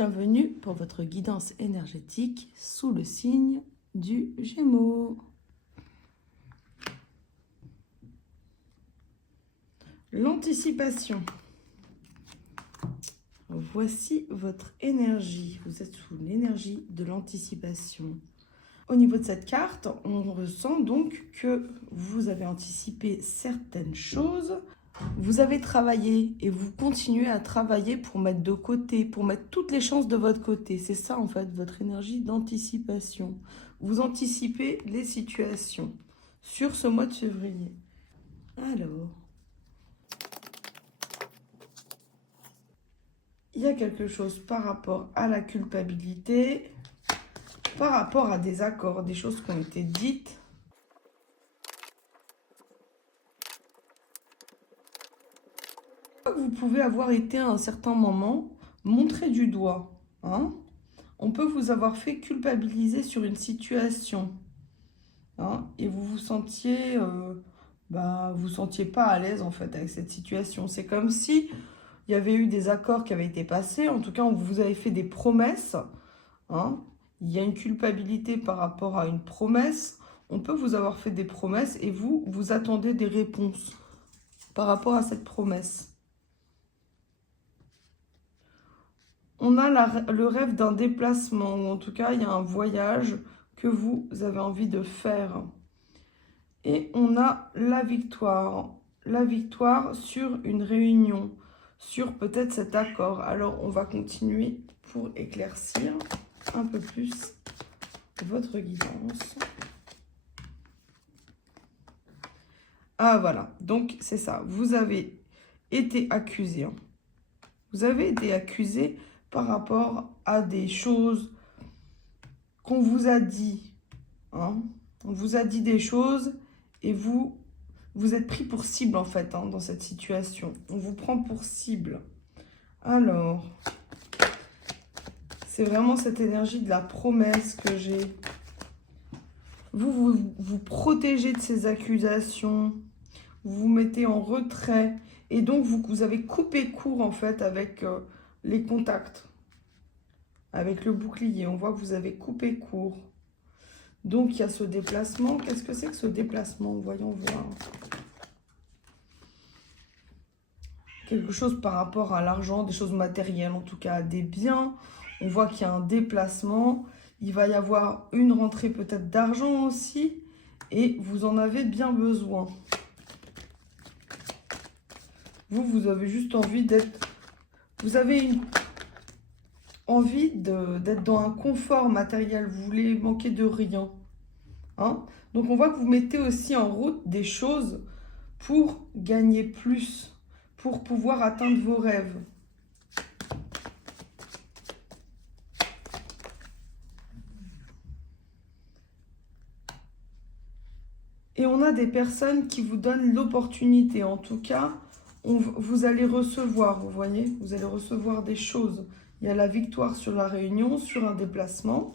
bienvenue pour votre guidance énergétique sous le signe du Gémeaux. L'anticipation. Voici votre énergie. Vous êtes sous l'énergie de l'anticipation. Au niveau de cette carte, on ressent donc que vous avez anticipé certaines choses. Vous avez travaillé et vous continuez à travailler pour mettre de côté, pour mettre toutes les chances de votre côté. C'est ça en fait, votre énergie d'anticipation. Vous anticipez les situations sur ce mois de février. Alors, il y a quelque chose par rapport à la culpabilité, par rapport à des accords, des choses qui ont été dites. Vous pouvez avoir été à un certain moment montré du doigt. On peut vous avoir fait culpabiliser sur une situation. Et vous vous sentiez, vous sentiez pas à l'aise en fait avec cette situation. C'est comme si il y avait eu des accords qui avaient été passés. En tout cas, on vous avait fait des promesses. Il y a une culpabilité par rapport à une promesse. On peut vous avoir fait des promesses et vous attendez des réponses par rapport à cette promesse. On a le rêve d'un déplacement, ou en tout cas, il y a un voyage que vous avez envie de faire. Et on a la victoire sur une réunion, sur peut-être cet accord. Alors, on va continuer pour éclaircir un peu plus votre guidance. Ah, voilà. Donc, c'est ça. Vous avez été accusé. Vous avez été accusé par rapport à des choses qu'on vous a dit. On vous a dit des choses et vous êtes pris pour cible en fait dans cette situation. On vous prend pour cible. Alors, c'est vraiment cette énergie de la promesse que j'ai. Vous protégez de ces accusations. Vous vous mettez en retrait. Et donc, vous avez coupé court en fait avec les contacts. Avec le bouclier, on voit que vous avez coupé court. Donc, il y a ce déplacement. Qu'est-ce que c'est que ce déplacement? Voyons voir. Quelque chose par rapport à l'argent, des choses matérielles, en tout cas des biens. On voit qu'il y a un déplacement. Il va y avoir une rentrée peut-être d'argent aussi. Et vous en avez bien besoin. Vous avez juste envie d'être... Vous avez envie d'être dans un confort matériel. Vous voulez manquer de rien. Donc, on voit que vous mettez aussi en route des choses pour gagner plus, pour pouvoir atteindre vos rêves. Et on a des personnes qui vous donnent l'opportunité. En tout cas, vous allez recevoir, vous voyez, vous allez recevoir des choses. Il y a la victoire sur la réunion, sur un déplacement.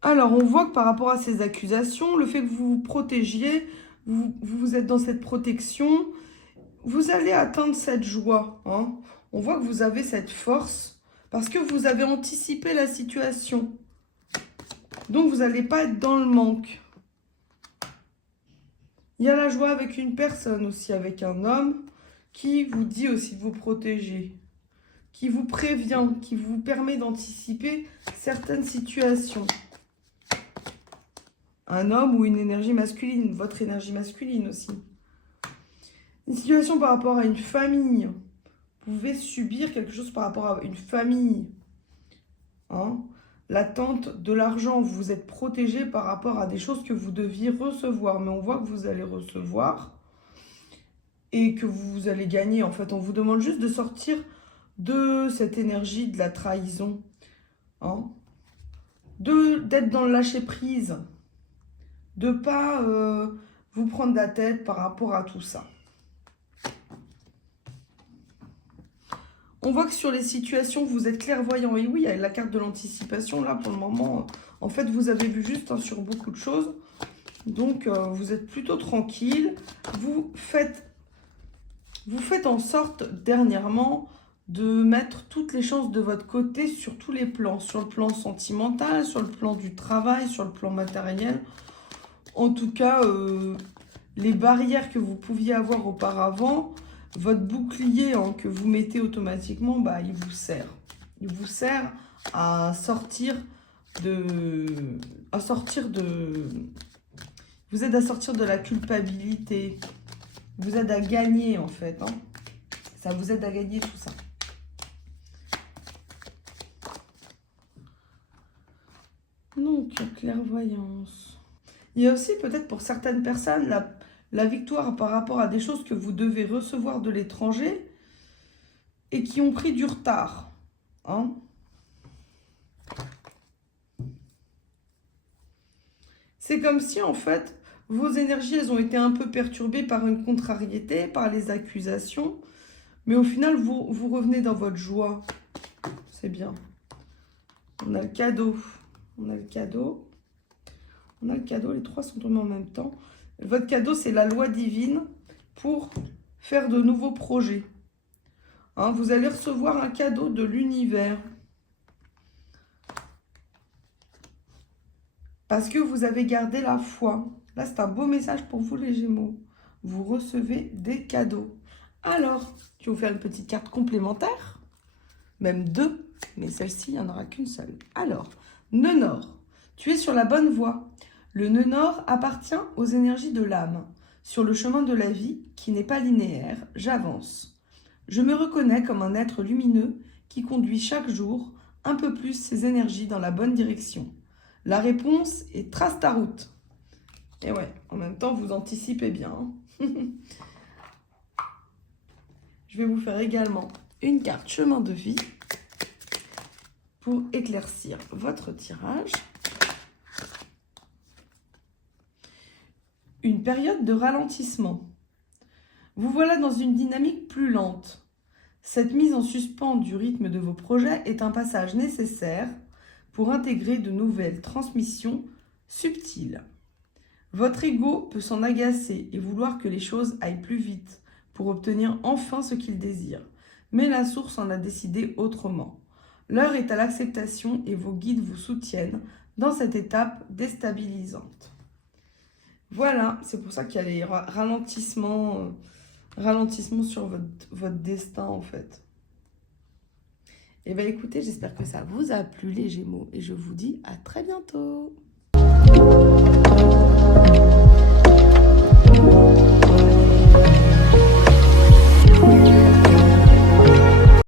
Alors, on voit que par rapport à ces accusations, le fait que vous vous protégiez, vous êtes dans cette protection, vous allez atteindre cette joie. On voit que vous avez cette force parce que vous avez anticipé la situation. Donc, vous n'allez pas être dans le manque. Il y a la joie avec une personne aussi, avec un homme qui vous dit aussi de vous protéger, qui vous prévient, qui vous permet d'anticiper certaines situations. Un homme ou une énergie masculine, votre énergie masculine aussi. Une situation par rapport à une famille. Vous pouvez subir quelque chose par rapport à une famille. L'attente de l'argent, vous êtes protégé par rapport à des choses que vous deviez recevoir. Mais on voit que vous allez recevoir et que vous allez gagner. En fait, on vous demande juste de sortir de cette énergie de la trahison. D'être dans le lâcher-prise. De ne pas vous prendre la tête par rapport à tout ça. On voit que sur les situations, vous êtes clairvoyant. Et oui, il y a la carte de l'anticipation. Là, pour le moment, en fait, vous avez vu juste sur beaucoup de choses. Donc, vous êtes plutôt tranquille. Vous faites Vous faites en sorte, dernièrement, de mettre toutes les chances de votre côté sur tous les plans. Sur le plan sentimental, sur le plan du travail, sur le plan matériel. En tout cas, les barrières que vous pouviez avoir auparavant, votre bouclier que vous mettez automatiquement, bah, il vous sert. Il vous sert à sortir de... Vous aide à sortir de la culpabilité. Vous aide à gagner, en fait. Hein. Ça vous aide à gagner tout ça. Donc, clairvoyance. Il y a aussi peut-être pour certaines personnes la victoire par rapport à des choses que vous devez recevoir de l'étranger et qui ont pris du retard. Hein. C'est comme si, en fait, vos énergies, elles ont été un peu perturbées par une contrariété, par les accusations. Mais au final, vous revenez dans votre joie. C'est bien. On a le cadeau. On a le cadeau. On a le cadeau. Les trois sont tombés en même temps. Votre cadeau, c'est la loi divine pour faire de nouveaux projets. Hein, vous allez recevoir un cadeau de l'univers. Parce que vous avez gardé la foi. Là, c'est un beau message pour vous, les Gémeaux. Vous recevez des cadeaux. Alors, je vais vous faire une petite carte complémentaire. Même deux, mais celle-ci, il n'y en aura qu'une seule. Alors, nœud nord. Tu es sur la bonne voie. Le nœud nord appartient aux énergies de l'âme. Sur le chemin de la vie, qui n'est pas linéaire, j'avance. Je me reconnais comme un être lumineux qui conduit chaque jour un peu plus ses énergies dans la bonne direction. La réponse est trace ta route. Et ouais, en même temps, vous anticipez bien. Je vais vous faire également une carte chemin de vie pour éclaircir votre tirage. Une période de ralentissement. Vous voilà dans une dynamique plus lente. Cette mise en suspens du rythme de vos projets est un passage nécessaire pour intégrer de nouvelles transmissions subtiles. Votre ego peut s'en agacer et vouloir que les choses aillent plus vite pour obtenir enfin ce qu'il désire. Mais la source en a décidé autrement. L'heure est à l'acceptation et vos guides vous soutiennent dans cette étape déstabilisante. Voilà, c'est pour ça qu'il y a les ralentissements sur votre destin en fait. Eh bien écoutez, j'espère que ça vous a plu les Gémeaux et je vous dis à très bientôt.